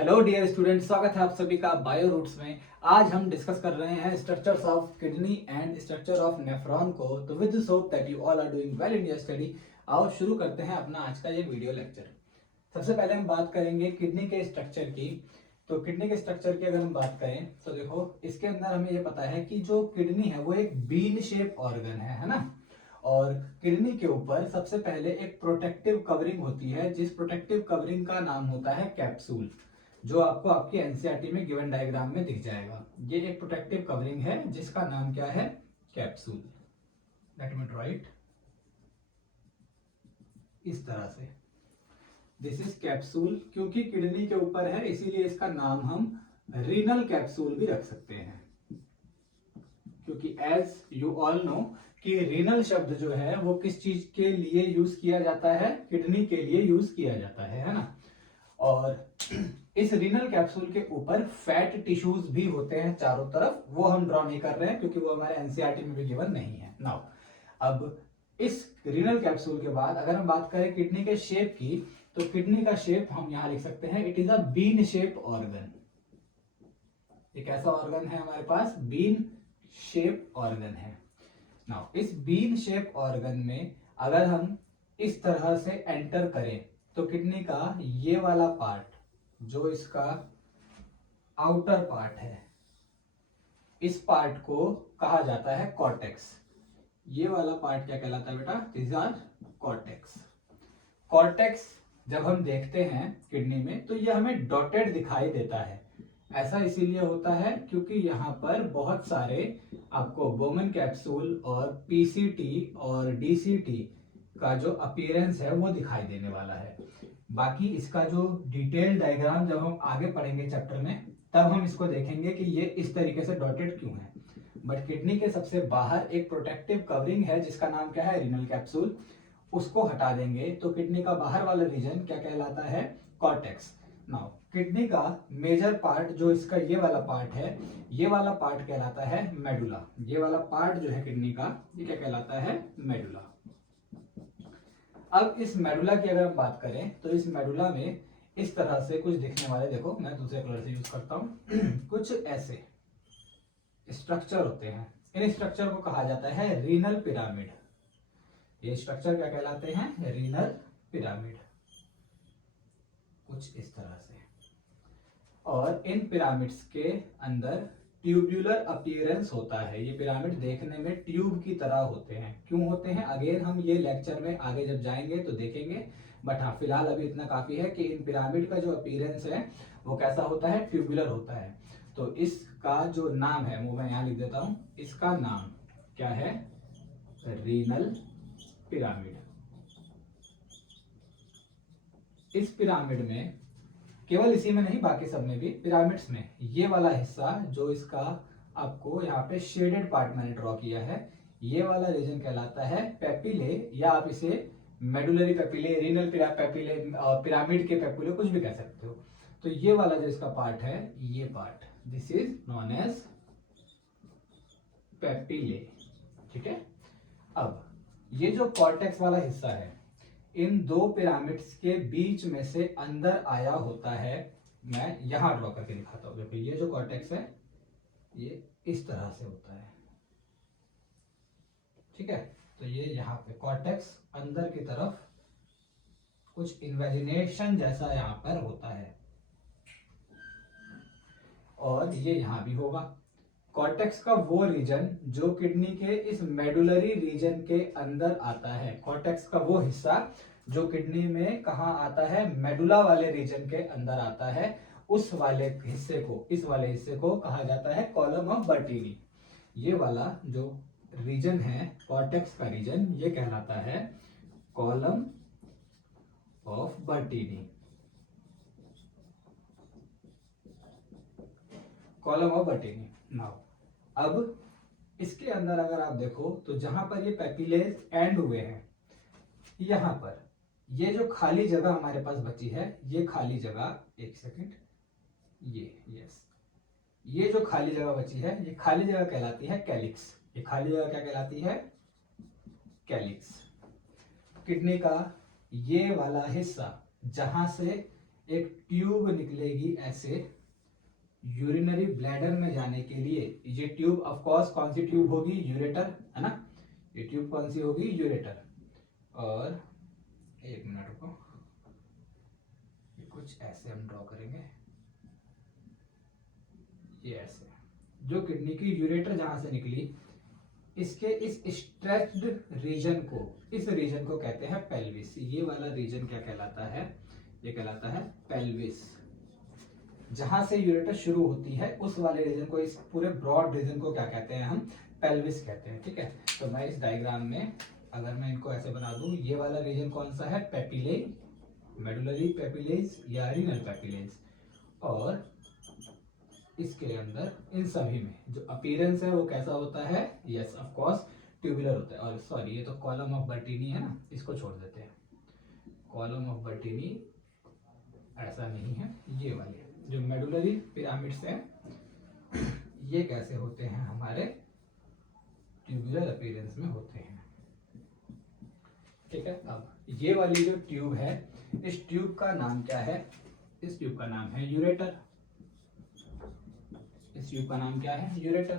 Hello dear student, स्वागत है आप सभी का बायो रूट्स में। आज हम डिस्कस कर रहे हैं structures of kidney and structure of nephron को। तो with this hope that you all are doing well in your study. आओ शुरू करते हैं अपना आज का ये वीडियो लेक्चर। सबसे पहले हम बात करेंगे किडनी के स्ट्रक्चर की। तो किडनी के स्ट्रक्चर की अगर हम बात करें तो देखो, इसके अंदर हमें ये पता है कि जो किडनी है वो एक बीन शेप ऑर्गन है ना। और किडनी के ऊपर सबसे पहले एक प्रोटेक्टिव कवरिंग होती है, जिस प्रोटेक्टिव कवरिंग का नाम होता है कैप्सूल, जो आपको आपकी एनसीईआरटी में गिवन डायग्राम में दिख जाएगा। ये एक प्रोटेक्टिव कवरिंग है जिसका नाम क्या है, कैप्सूल। लेट मी राइट इस तरह से, दिस इज कैप्सूल। क्योंकि किडनी के ऊपर है इसीलिए इसका नाम हम रीनल कैप्सूल भी रख सकते हैं। क्योंकि एज यू ऑल नो कि रीनल शब्द जो है वो किस चीज के लिए यूज किया जाता है, किडनी के लिए यूज किया जाता है ना। और इस रीनल कैप्सूल के ऊपर फैट टिश्यूज भी होते हैं चारों तरफ, वो हम ड्रॉ नहीं कर रहे हैं क्योंकि वो हमारे एनसीईआरटी में भी गिवन नहीं है। नाउ अब इस रीनल कैप्सूल के बाद अगर हम बात करें किडनी के शेप की, तो किडनी का शेप हम यहां लिख सकते हैं, it is a bean shape organ. एक ऐसा ऑर्गन है हमारे पास, बीन शेप ऑर्गन है। नाउ इस बीन शेप ऑर्गन में अगर हम इस तरह से एंटर करें तो किडनी का ये वाला पार्ट, जो इसका आउटर पार्ट है, इस पार्ट को कहा जाता है कॉर्टेक्स। ये वाला पार्ट क्या कहलाता है बेटा, दिस आर कॉर्टेक्स। कॉर्टेक्स जब हम देखते हैं किडनी में तो ये हमें डॉटेड दिखाई देता है। ऐसा इसीलिए होता है क्योंकि यहाँ पर बहुत सारे आपको बोमन कैप्सूल और पीसीटी और डीसीटी का जो अपीयरेंस है वो दिखाई देने वाला है। बाकी इसका जो डिटेल डायग्राम जब हम आगे पढ़ेंगे चैप्टर में, तब हम इसको देखेंगे कि ये इस तरीके से डॉटेड क्यों है। बट किडनी के सबसे बाहर एक प्रोटेक्टिव कवरिंग है जिसका नाम क्या है, रीनल कैप्सूल। उसको हटा देंगे तो किडनी का बाहर वाला रीजन क्या कहलाता है, कॉर्टेक्स। नाउ किडनी का मेजर पार्ट जो इसका ये वाला पार्ट है, ये वाला पार्ट कहलाता है मेडुला। ये वाला पार्ट जो है किडनी का, ये क्या कहलाता है, मेडुला। अब इस मेडुला की अगर हम बात करें तो इस मेडुला में इस तरह से कुछ दिखने वाले, देखो मैं दूसरे कलर से यूज करता हूं कुछ ऐसे स्ट्रक्चर होते हैं। इन स्ट्रक्चर को कहा जाता है रीनल पिरामिड। ये स्ट्रक्चर क्या कहलाते हैं, रीनल पिरामिड, कुछ इस तरह से। और इन पिरामिड्स के अंदर ट्यूब्यूलर अपीयरेंस होता है। ये पिरामिड देखने में ट्यूब की तरह होते हैं। क्यों होते हैं, अगेन हम ये लेक्चर में आगे जब जाएंगे तो देखेंगे। बट हाँ, फिलहाल अभी इतना काफी है कि इन पिरामिड का जो अपीयरेंस है वो कैसा होता है, ट्यूबुलर होता है। तो इसका जो नाम है वो मैं यहाँ लिख देता हूं, इसका नाम क्या है, रीनल पिरामिड। इस पिरामिड में, केवल इसी में नहीं बाकी सब में भी, पिरामिड्स में ये वाला हिस्सा जो इसका आपको यहाँ पे शेडेड पार्ट मैंने ड्रॉ किया है, ये वाला रीजन कहलाता है पेपिले, या आप इसे medullary papillae, renal papillae, pyramid के पेपिले, कुछ भी कह सकते हो। तो ये वाला जो इसका पार्ट है, ये part, this is known as papillae. ठीक है। अब ये जो कॉर्टेक्स वाला हिस्सा है, इन दो पिरामिड्स के बीच में से अंदर आया होता है। मैं यहां ड्रॉ करके दिखाता हूं। देखो ये जो कॉर्टेक्स है ये इस तरह से होता है। ठीक है। तो ये यहाँ पे कॉर्टेक्स अंदर की तरफ कुछ इन्वेजिनेशन जैसा यहां पर होता है, और ये यहां भी होगा। कॉर्टेक्स का वो रीजन जो किडनी के इस मेडुलरी रीजन के अंदर आता है, कॉर्टेक्स का वो हिस्सा जो किडनी में कहा आता है, मेडुला वाले रीजन के अंदर आता है, उस वाले हिस्से को, इस वाले हिस्से को कहा जाता है कॉलम ऑफ बर्टीनी। ये वाला जो रीजन है कॉर्टेक्स का रीजन, ये कहलाता है column of बर्टीनी, column of बर्टीनी। Now अब इसके अंदर अगर आप देखो तो जहां पर ये पेपिलेज एंड हुए हैं, यहां पर ये जो खाली जगह हमारे पास बची है, ये खाली जगह, एक सेकंड, ये जो खाली जगह बची है, ये खाली जगह कहलाती है कैलिक्स। ये खाली जगह क्या कहलाती है, कैलिक्स। किडनी का ये वाला हिस्सा जहां से एक ट्यूब निकलेगी ऐसे यूरिनरी ब्लैडर में जाने के लिए। ये ट्यूब ऑफ कोर्स कौन सी ट्यूब होगी? यूरेटर, है ना। ये ट्यूब कौन सी होगी? यूरेटर। और एक मिनट रुको, कुछ ऐसे हम ड्रॉ करेंगे, ये ऐसे। जो किडनी की यूरेटर जहां से निकली, इसके इस स्ट्रेच्ड रीजन को, इस रीजन को कहते हैं पेल्विस। ये वाला रीजन क्या कहलाता है? ये कहलाता है पेल्विस। जहां से यूरेटर शुरू होती है उस वाले रीजन को, इस पूरे ब्रॉड रीजन को क्या कहते हैं? हम पेल्विस कहते हैं। ठीक है, तो मैं इस डायग्राम में अगर मैं इनको ऐसे बना दूं, ये वाला रीजन कौन सा है? पेपिले, मेडुलरी पेपिलेज या रीनल पेपिलेज। और इसके अंदर इन सभी में जो अपीयरेंस है वो कैसा होता है? यस ऑफ कोर्स ट्यूबुलर होता है। और सॉरी, ये तो कॉलम ऑफ बर्टीनी है ना, इसको छोड़ देते हैं। कॉलम ऑफ बर्टीनी ऐसा नहीं है, ये वाले जो मेडुलरी पिरामिड्स हैं ये कैसे होते हैं? हमारे ट्यूबुलर अपीयरेंस में होते हैं। ठीक है, अब ये वाली जो ट्यूब है, इस ट्यूब का नाम क्या है? इस ट्यूब का नाम है यूरेटर। इस ट्यूब का नाम क्या है? यूरेटर।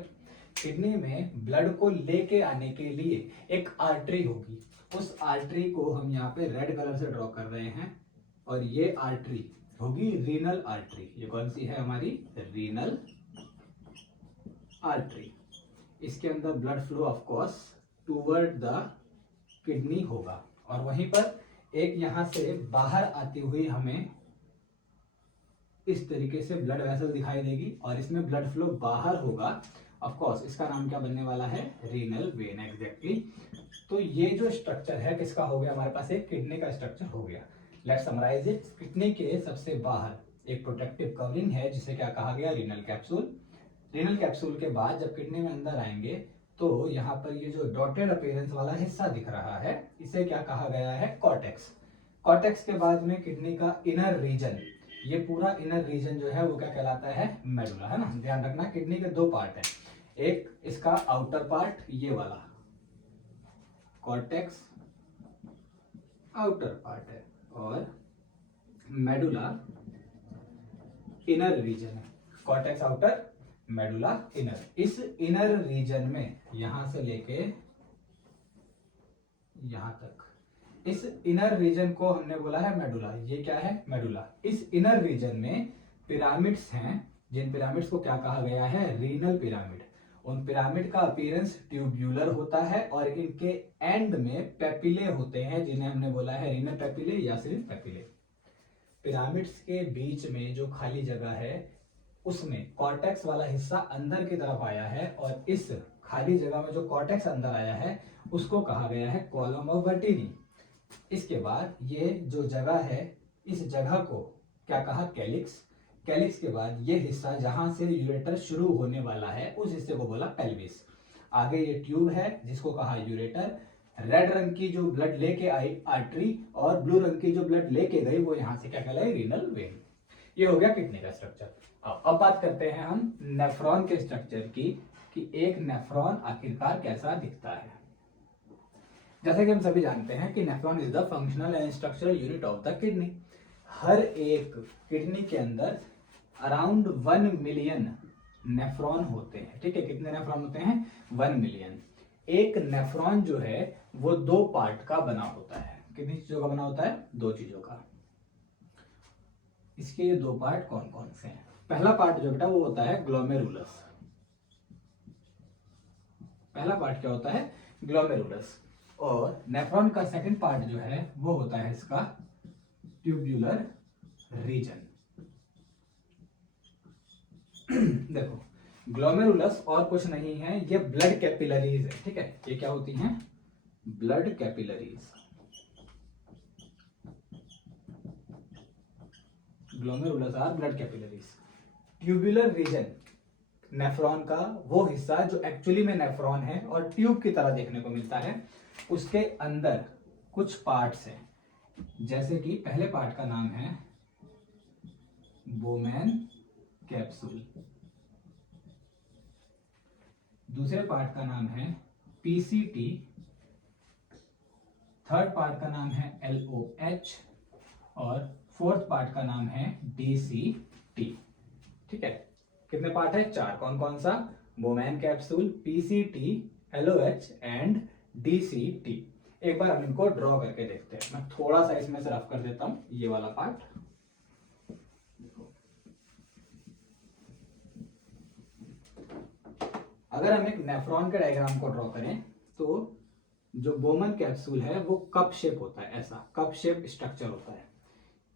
किडनी में ब्लड को लेके आने के लिए एक आर्टरी होगी, उस आर्टरी को हम यहाँ पे रेड कलर से ड्रॉ कर रहे हैं। और ये आर्टरी होगी रीनल आर्टरी। ये कौन सी है? हमारी रीनल आर्टरी। इसके अंदर blood flow of course toward the kidney होगा। और वहीं पर एक यहां से बाहर आती हुई हमें इस तरीके से ब्लड वेसल दिखाई देगी और इसमें ब्लड फ्लो बाहर होगा। ऑफ कोर्स इसका नाम क्या बनने वाला है? Renal vein. एग्जैक्टली। तो ये जो स्ट्रक्चर है किसका हो गया? हमारे पास एक किडनी का स्ट्रक्चर हो गया। Let's summarise it. किडनी के सबसे बाहर एक प्रोटेक्टिव कवरिंग है जिसे क्या कहा गया? Renal capsule. रीनल कैप्सूल के बाद जब किडनी में अंदर आएंगे तो यहाँ पर ये जो डॉटेड अपीयरेंस वाला हिस्सा दिख रहा है इसे क्या कहा गया है? कॉर्टेक्स। कॉर्टेक्स के बाद में किडनी का इनर रीजन, ये पूरा इनर रीजन जो है वो क्या कहलाता है? मेडुला, है ना। ध्यान रखना किडनी के दो पार्ट है, एक इसका आउटर पार्ट ये वाला कॉर्टेक्स आउटर पार्ट है, और मेडुला इनर रीजन है। Cortex outer, medulla inner. इस इनर रीजन में यहां से लेके यहां तक, इस इनर रीजन को हमने बोला है मेडुला। ये क्या है? मेडुला। इस इनर रीजन में पिरामिड्स हैं, जिन पिरामिड्स को क्या कहा गया है? Renal pyramid. उन पिरामिड का अपीयरेंस ट्यूब्यूलर होता है और इनके एंड में पेपिले होते हैं जिन्हें हमने बोला है रीनल पेपिले या सिर्फ पेपिले। पिरामिड्स के बीच में जो खाली जगह है उसमें कॉर्टेक्स वाला हिस्सा अंदर की तरफ आया है और इस खाली जगह में जो कॉर्टेक्स अंदर आया है उसको कहा गया है कॉलम ऑफ बर्टीनी। इसके बाद ये जो जगह है इस जगह को क्या कहा? कैलिक्स। कैलिक्स के बाद ये हिस्सा जहां से यूरेटर शुरू होने वाला है उस हिस्से को बोला पेल्विस। आगे ये ट्यूब है जिसको कहा यूरेटर। रेड रंग की जो ब्लड लेके आई आर्टरी और ब्लू रंग की जो ब्लड लेके गई वो यहां से क्या कहलाई? Renal vein. ये हो गया किडनी का स्ट्रक्चर। अब बात करते हैं हम नेफ्रॉन के स्ट्रक्चर की, कि एक नेफ्रॉन आखिरकार कैसा दिखता है। जैसे कि हम सभी जानते हैं कि nephron is the functional and structural unit of the kidney. हर एक किडनी के अंदर अराउंड 1 मिलियन नेफ्रॉन होते हैं। ठीक है, कितने नेफ्रॉन होते हैं? 1 मिलियन। एक नेफ्रॉन जो है वो दो पार्ट का बना होता है। कितनी चीजों का बना होता है? दो चीजों का। इसके ये दो पार्ट कौन कौन से हैं? पहला पार्ट जो बेटा वो होता है ग्लोमेरुलस। पहला पार्ट क्या होता है? ग्लोमेरुलस। और नेफ्रॉन का सेकंड पार्ट जो है वो होता है इसका ट्यूब्यूलर रीजन। देखो, ग्लोमेरुलस और कुछ नहीं है, ये ब्लड कैपिलरीज है। ठीक है, ये क्या होती हैं? Blood capillaries. Glomerulus are blood capillaries. Tubular region nephron का वो हिस्सा जो एक्चुअली में नेफ्रॉन है और ट्यूब की तरह देखने को मिलता है। उसके अंदर कुछ पार्ट्स हैं, जैसे कि पहले पार्ट का नाम है बोमेन कैप्सूल, दूसरे पार्ट का नाम है पीसीटी, थर्ड पार्ट का नाम है एलओएच और फोर्थ पार्ट का नाम है DCT। ठीक है, कितने पार्ट है? 4। कौन कौन सा? Bowman capsule, PCT, LOH and DCT। एक बार हम इनको ड्रॉ करके देखते हैं। मैं थोड़ा सा इसमें से रफ कर देता हूं ये वाला पार्ट। अगर हम एक नेफ्रॉन के डायग्राम को ड्रॉ करें तो जो बोमन कैप्सूल है वो कप शेप होता है, ऐसा कप शेप स्ट्रक्चर होता है।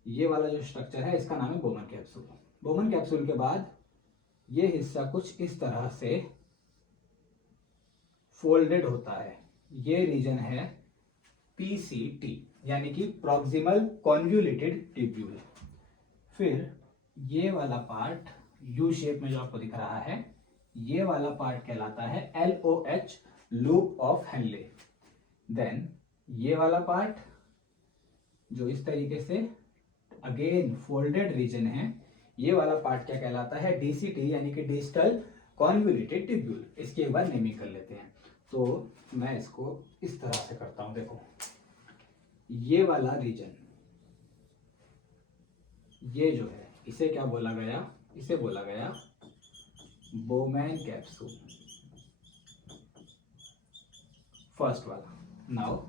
ये वाला जो स्ट्रक्चर है इसका नाम है बोमन कैप्सूल। बोमन कैप्सूल के बाद ये हिस्सा कुछ इस तरह से फोल्डेड होता है। ये रीजन है PCT यानी कि प्रॉक्सिमल कॉन्वोल्यूटेड ट्यूब्यूल। फिर ये वाला पार्ट यू शेप में जो आपको दिख रहा है, ये वाला पार्ट कहलाता है LOH, loop of Henle. Then ये वाला पार्ट जो इस तरीके से अगेन फोल्डेड रीजन है, ये वाला पार्ट क्या कहलाता है? DCT यानी कि डिस्टल कॉन्वोल्यूटेड ट्यूब्यूल। इसकी एक बार नेमिंग कर लेते हैं। तो मैं इसको इस तरह से करता हूं, देखो ये वाला रीजन, ये जो है इसे क्या बोला गया? इसे बोला गया बोमैन कैप्सूल, फर्स्ट वाला। नाउ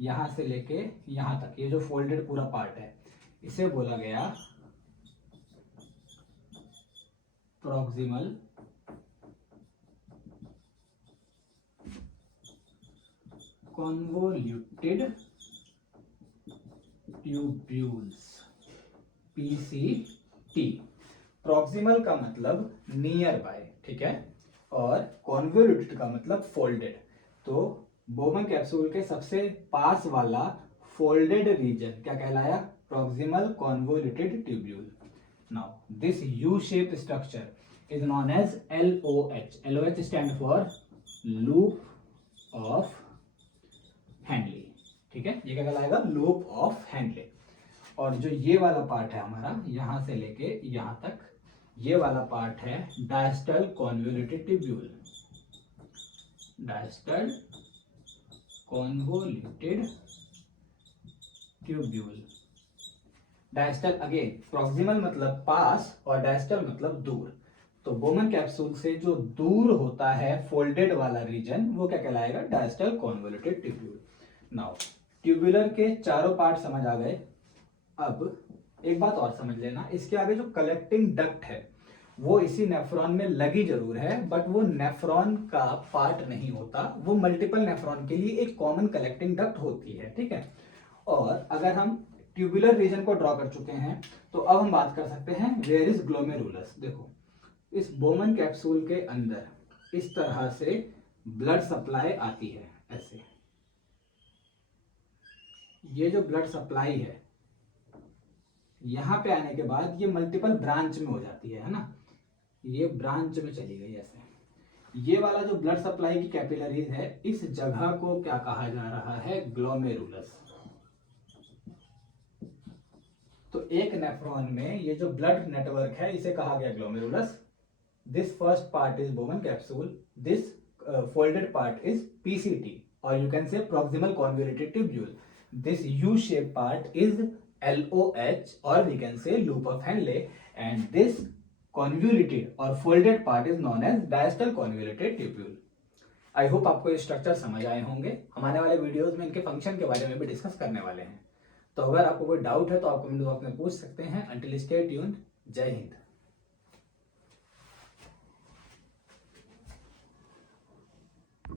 यहां से लेके यहां तक ये जो फोल्डेड पूरा पार्ट है इसे बोला गया proximal convoluted tubules, PCT। Proximal का मतलब नियर बाय, ठीक है, और कॉन्वोल्यूटेड का मतलब फोल्डेड। तो बोमन कैप्सूल के सबसे पास वाला फोल्डेड रीजन क्या कहलाया? Proximal convoluted tubule. Now this U shape structure is known as LOH। LOH stand for loop of Henle. ठीक है, ये क्या कहलाएगा? Loop of Henle. और जो ये वाला पार्ट है हमारा यहां से लेके यहां तक, ये वाला पार्ट है distal convoluted tubule. Distal convoluted tubule. Distal again proximal मतलब पास और डायस्टल मतलब दूर। तो बोमन कैप्सूल से जो दूर होता है फोल्डेड वाला रीजन वो क्या कहलाएगा? डायस्टल कॉन्वोल्यूटेड ट्यूब्यूल। नाउ ट्यूबुलर के चारों पार्ट समझ आ गए। अब एक बात और समझ लेना, इसके आगे जो कलेक्टिंग डक्ट है वो इसी नेफ्रॉन में लगी जरूर है, बट वो नेफ्रॉन का पार्ट नहीं होता, वो मल्टीपल नेफ्रॉन के लिए एक कॉमन कलेक्टिंग डक्ट होती है। ठीक है, और अगर हम ट्यूबुलर रीजन को ड्रॉ कर चुके हैं तो अब हम बात कर सकते हैं वेयर इज ग्लोमेरुलस। देखो इस बोमन कैप्सूल के अंदर इस तरह से ब्लड सप्लाई आती है, ऐसे ये जो ब्लड सप्लाई है यहां पे आने के बाद ये मल्टीपल ब्रांच में हो जाती है ना, ये ब्रांच में चली गई ऐसे। ये वाला जो ब्लड सप्लाई की कैपिलरीज है इस जगह को क्या कहा जा रहा है? ग्लोमेरुलस। तो एक नेफ्रॉन में ये जो ब्लड नेटवर्क है इसे कहा गया glomerulus. This first part is Bowman capsule, this folded part is PCT or you can say proximal convoluted tubule. This U-shaped part is LOH or we can say loop of Henle, and this convoluted or folded part is known as distal convoluted tubule. I hope आपको ये structure समझ आए होंगे। हम आने वाले videos में इनके फंक्शन के बारे में भी डिस्कस करने वाले हैं। तो अगर आपको कोई डाउट है तो आप कमेंट बॉक्स में पूछ सकते हैं। अंटिल स्टे ट्यून्ड, जय हिंद।